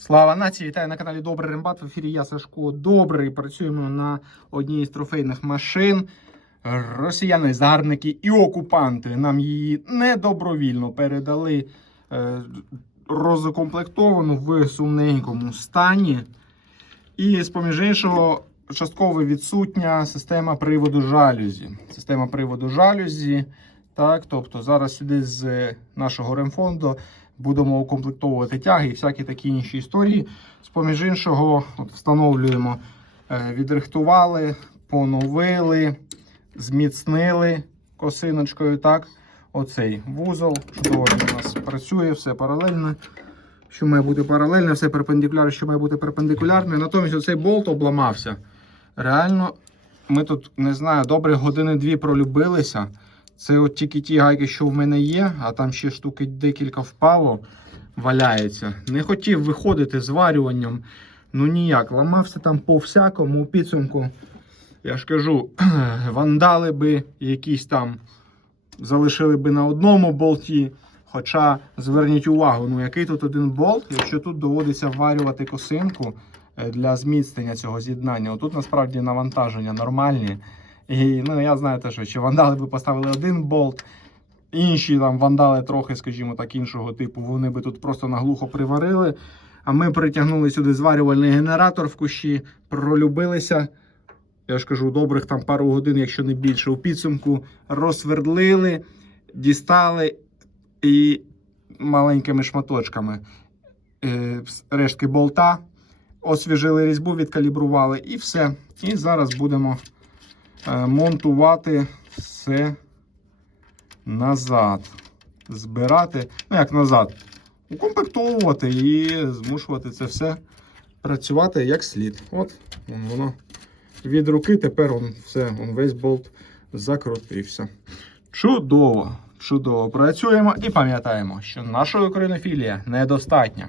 Слава нації! Вітаю на каналі Добрий Рембат. В ефірі я Сашко Добрий. Працюємо на одній з трофейних машин. Росіяни, загарбники і окупанти нам її недобровільно передали е, розукомплектовану в сумненькому стані. І з поміж іншого, частково відсутня система приводу жалюзі. Система приводу жалюзі. Так, тобто зараз сюди з нашого ремфонду будемо укомплектовувати тяги і всякі такі інші історії. З поміж іншого, от встановлюємо, е, відрихтували, поновили, зміцнили косиночкою. Так, оцей вузол. Чудово він у нас працює, все паралельно. Що має бути паралельно, все перпендикулярно, що має бути перпендикулярно. Натомість оцей болт обламався. Реально, ми тут не знаю, добре години-дві пролюбилися. Це от тільки ті гайки, що в мене є, а там ще штуки декілька впало, валяється. Не хотів виходити зварюванням. Ну ніяк. Ламався там по всякому у підсумку. Я ж кажу, вандали би якісь там залишили би на одному болті. Хоча зверніть увагу, ну який тут один болт, якщо тут доводиться варювати косинку е, для зміцнення цього з'єднання. Отут насправді навантаження нормальні. І ну, я знаю те, що ще вандали би поставили один болт, інші там вандали трохи, скажімо так, іншого типу, вони би тут просто наглухо приварили. А ми притягнули сюди зварювальний генератор в кущі, пролюбилися. Я ж кажу, добрих там пару годин, якщо не більше, у підсумку розсвердлили, дістали і маленькими шматочками е, рештки болта, освіжили різьбу, відкалібрували і все. І зараз будемо монтувати все назад. Збирати, ну як назад, укомплектовувати і змушувати це все працювати як слід. От вон воно від руки, тепер он все, он весь болт закрутився. Чудово! Чудово працюємо і пам'ятаємо, що нашої українофілія недостатня.